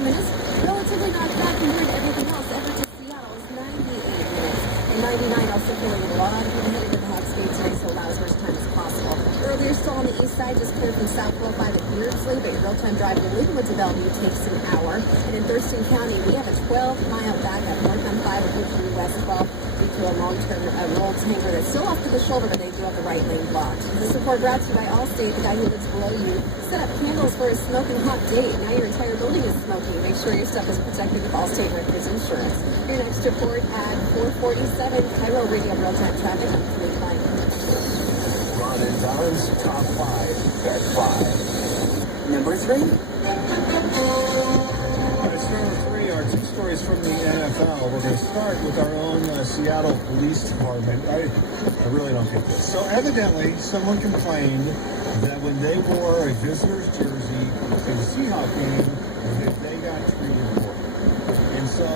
minutes. Relatively not bad compared to everything else. Everett to Seattle is 98 minutes. And 99 also feeling a lot of people headed to the Hawks game today, so allow as much time as possible. Earlier, still on the east side, just clear from South 405 at Beardsley, but your real-time drive to Linwood to Bellevue takes an hour. And in Thurston County, we have a 12-mile backup north on 5 at Woodbury West 12 due to a long-term roll tanker that's still off to the shoulder, but they do have the right lane blocked. This report brought to you by Allstate. The guy who lives below you set up candles for a smoking hot date. Now your entire building is smoking. Make sure your stuff is protected with Allstate Renters Insurance. Your next report at 4:47. Cairo Radio Real-Time Traffic on 3 Ron and Don's Top 5 at 5. Number 3. Our two stories from the NFL. We're going to start with our own Seattle Police Department. I really don't get this. So evidently, someone complained that when they wore a visitor's jersey to the Seahawks game, that they got treated poorly. And so